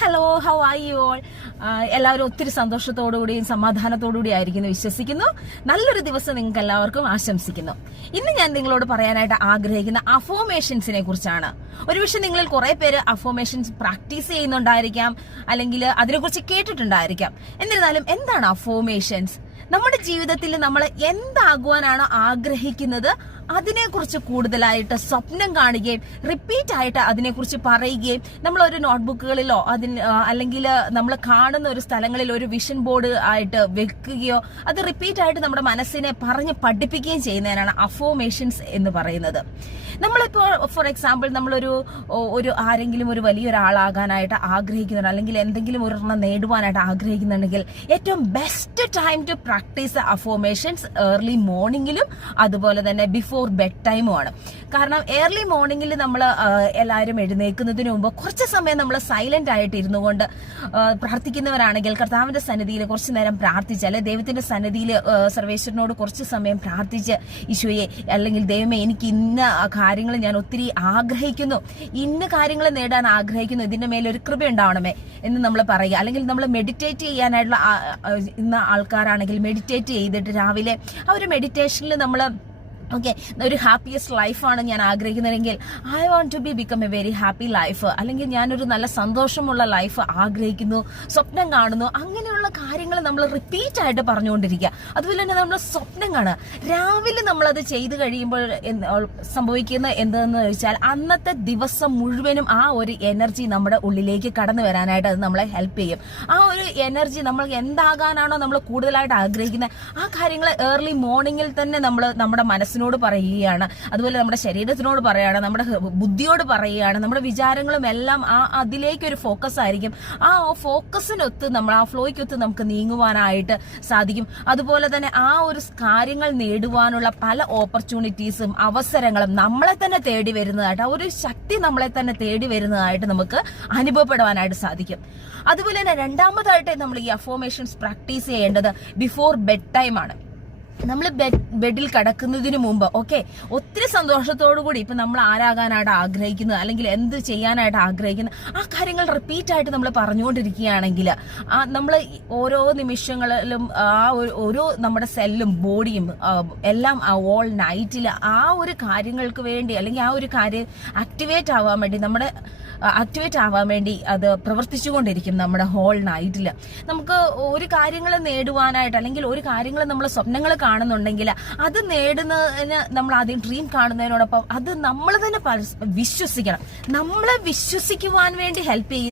Hello, how are you all? എല്ലാവരും ഒത്തിരി സന്തോഷത്തോടുകൂടിയും സമാധാനത്തോടുകൂടി ആയിരിക്കുന്നു വിശ്വസിക്കുന്നു. നല്ലൊരു ദിവസം നിങ്ങൾക്ക് എല്ലാവർക്കും ആശംസിക്കുന്നു. ഇന്ന് ഞാൻ നിങ്ങളോട് പറയാനായിട്ട് ആഗ്രഹിക്കുന്ന അഫോമേഷൻസിനെ കുറിച്ചാണ്. ഒരുപക്ഷെ നിങ്ങളിൽ കുറെ പേര് അഫോമേഷൻസ് പ്രാക്ടീസ് ചെയ്യുന്നുണ്ടായിരിക്കാം, അല്ലെങ്കിൽ അതിനെക്കുറിച്ച് കേട്ടിട്ടുണ്ടായിരിക്കാം. എന്നിരുന്നാലും എന്താണ് അഫോമേഷൻസ്? നമ്മുടെ ജീവിതത്തിൽ നമ്മൾ എന്താകുവാനാണോ ആഗ്രഹിക്കുന്നത് അതിനെക്കുറിച്ച് കൂടുതലായിട്ട് സ്വപ്നം കാണുകയും റിപ്പീറ്റ് ആയിട്ട് അതിനെക്കുറിച്ച് പറയുകയും നമ്മൾ ഒരു നോട്ട്ബുക്കുകളിലോ അല്ലെങ്കിൽ നമ്മൾ കാണുന്ന ഒരു സ്ഥലങ്ങളിൽ ഒരു വിഷൻ ബോർഡ് ആയിട്ട് വെക്കുകയോ അത് റിപ്പീറ്റ് ആയിട്ട് നമ്മുടെ മനസ്സിനെ പറഞ്ഞ് പഠിപ്പിക്കുകയും ചെയ്യുന്നതിനാണ് അഫോമേഷൻസ് എന്ന് പറയുന്നത്. നമ്മളിപ്പോൾ ഫോർ എക്സാമ്പിൾ നമ്മളൊരു ആരെങ്കിലും ഒരു വലിയൊരാളാകാനായിട്ട് ആഗ്രഹിക്കുന്നുണ്ട്, അല്ലെങ്കിൽ എന്തെങ്കിലും ഒരെണ്ണം നേടുവാനായിട്ട് ആഗ്രഹിക്കുന്നുണ്ടെങ്കിൽ ഏറ്റവും best time to practise affirmations early മോർണിംഗിലും അതുപോലെ തന്നെ ബിഫോർ ബെഡ് ടൈമുമാണ്. കാരണം ഏർലി മോർണിംഗിൽ നമ്മൾ എല്ലാവരും എഴുന്നേൽക്കുന്നതിന് മുമ്പ് കുറച്ച് സമയം നമ്മൾ സൈലന്റ് ആയിട്ട് ഇരുന്നു കൊണ്ട് പ്രാർത്ഥിക്കുന്നവരാണെങ്കിൽ കർത്താവിന്റെ സന്നിധിയിൽ കുറച്ചു നേരം പ്രാർത്ഥിച്ച്, അല്ലെ ദൈവത്തിന്റെ സന്നിധിയിൽ സർവേശ്വരനോട് കുറച്ച് സമയം പ്രാർത്ഥിച്ച്, ഈശോയെ അല്ലെങ്കിൽ ദൈവമേ എനിക്ക് ഇന്ന കാര്യങ്ങൾ ഞാൻ ഒത്തിരി ആഗ്രഹിക്കുന്നു, ഇന്ന കാര്യങ്ങൾ നേടാൻ ആഗ്രഹിക്കുന്നു, ഇതിന്റെ മേലൊരു കൃപ ഉണ്ടാവണമേ എന്ന് നമ്മൾ പറയുക. അല്ലെങ്കിൽ നമ്മൾ മെഡിറ്റേറ്റ് ചെയ്യാനായിട്ടുള്ള ഇന്ന ആൾക്കാരാണെങ്കിൽ മെഡിറ്റേറ്റ് ചെയ്തിട്ട് രാവിലെ ആ ഒരു മെഡിറ്റേഷനിൽ നമ്മൾ ഒരു ഹാപ്പിയസ്റ്റ് ലൈഫാണ് ഞാൻ ആഗ്രഹിക്കുന്നതെങ്കിൽ I want to become a very happy life, അല്ലെങ്കിൽ ഞാനൊരു നല്ല സന്തോഷമുള്ള ലൈഫ് ആഗ്രഹിക്കുന്നു, സ്വപ്നം കാണുന്നു, അങ്ങനെയുള്ള കാര്യങ്ങൾ നമ്മൾ റിപ്പീറ്റ് ആയിട്ട് പറഞ്ഞുകൊണ്ടിരിക്കുക. അതുപോലെ തന്നെ നമ്മൾ സ്വപ്നം കാണുക. രാവിലെ നമ്മളത് ചെയ്തു കഴിയുമ്പോൾ സംഭവിക്കുന്ന എന്തെന്ന് വെച്ചാൽ അന്നത്തെ ദിവസം മുഴുവനും ആ ഒരു എനർജി നമ്മുടെ ഉള്ളിലേക്ക് കടന്നു വരാനായിട്ട് അത് നമ്മളെ ഹെൽപ്പ് ചെയ്യും. ആ ഒരു എനർജി നമ്മൾ എന്താകാനാണോ നമ്മൾ കൂടുതലായിട്ട് ആഗ്രഹിക്കുന്നത് ആ കാര്യങ്ങൾ ഏർലി മോർണിംഗിൽ തന്നെ നമ്മൾ നമ്മുടെ മനസ്സിനോട് പറയുകയാണ്, അതുപോലെ നമ്മുടെ ശരീരത്തിനോട് പറയുകയാണ്, നമ്മുടെ ബുദ്ധിയോട് പറയുകയാണ്. നമ്മുടെ വിചാരങ്ങളും എല്ലാം അതിലേക്ക് ഒരു ഫോക്കസ് ആയിരിക്കും. ആ ഫോക്കസിനൊത്ത് നമ്മൾ ആ ഫ്ലോയ്ക്കൊത്ത് നമുക്ക് നീങ്ങുവാനായിട്ട് സാധിക്കും. അതുപോലെ തന്നെ ആ ഒരു കാര്യങ്ങൾ നേടുവാനുള്ള പല ഓപ്പർച്യൂണിറ്റീസും അവസരങ്ങളും നമ്മളെ തന്നെ തേടി വരുന്നതായിട്ട്, ആ ഒരു ശക്തി നമ്മളെ തന്നെ തേടി വരുന്നതായിട്ട് നമുക്ക് അനുഭവപ്പെടുവാനായിട്ട് സാധിക്കും. അതുപോലെ തന്നെ രണ്ടാമതായിട്ട് നമ്മൾ ഈ അഫോമേഷൻസ് പ്രാക്ടീസ് ചെയ്യേണ്ടത് ബിഫോർ ബെഡ് ടൈം ആണ്. നമ്മൾ ബെഡിൽ കിടക്കുന്നതിന് മുമ്പ് ഒത്തിരി സന്തോഷത്തോടു കൂടി ഇപ്പൊ നമ്മൾ ആരാകാനായിട്ട് ആഗ്രഹിക്കുന്നത് അല്ലെങ്കിൽ എന്ത് ചെയ്യാനായിട്ട് ആഗ്രഹിക്കുന്നത് ആ കാര്യങ്ങൾ റിപ്പീറ്റ് ആയിട്ട് നമ്മൾ പറഞ്ഞുകൊണ്ടിരിക്കുകയാണെങ്കിൽ നമ്മൾ ഓരോ നിമിഷങ്ങളിലും ഓരോ നമ്മുടെ സെല്ലും ബോഡിയും എല്ലാം ഓൾ നൈറ്റിൽ ആ ഒരു കാര്യങ്ങൾക്ക് വേണ്ടി അല്ലെങ്കിൽ ആ ഒരു കാര്യം ആക്ടിവേറ്റ് ആവാൻ വേണ്ടി അത് പ്രവർത്തിച്ചുകൊണ്ടിരിക്കും. നമ്മുടെ ഹോൾ നൈറ്റിൽ നമുക്ക് ഒരു കാര്യങ്ങൾ നേടുവാനായിട്ട് അല്ലെങ്കിൽ ഒരു കാര്യങ്ങൾ നമ്മൾ സ്വപ്നങ്ങൾ കാണുന്നുണ്ടെങ്കിൽ അത് നേടുന്നതിന് നമ്മൾ ആദ്യം ഡ്രീം കാണുന്നതിനോടൊപ്പം അത് നമ്മൾ തന്നെ വിശ്വസിക്കണം. നമ്മളെ വിശ്വസിക്കുവാൻ വേണ്ടി ഹെൽപ്പ് ചെയ്യും.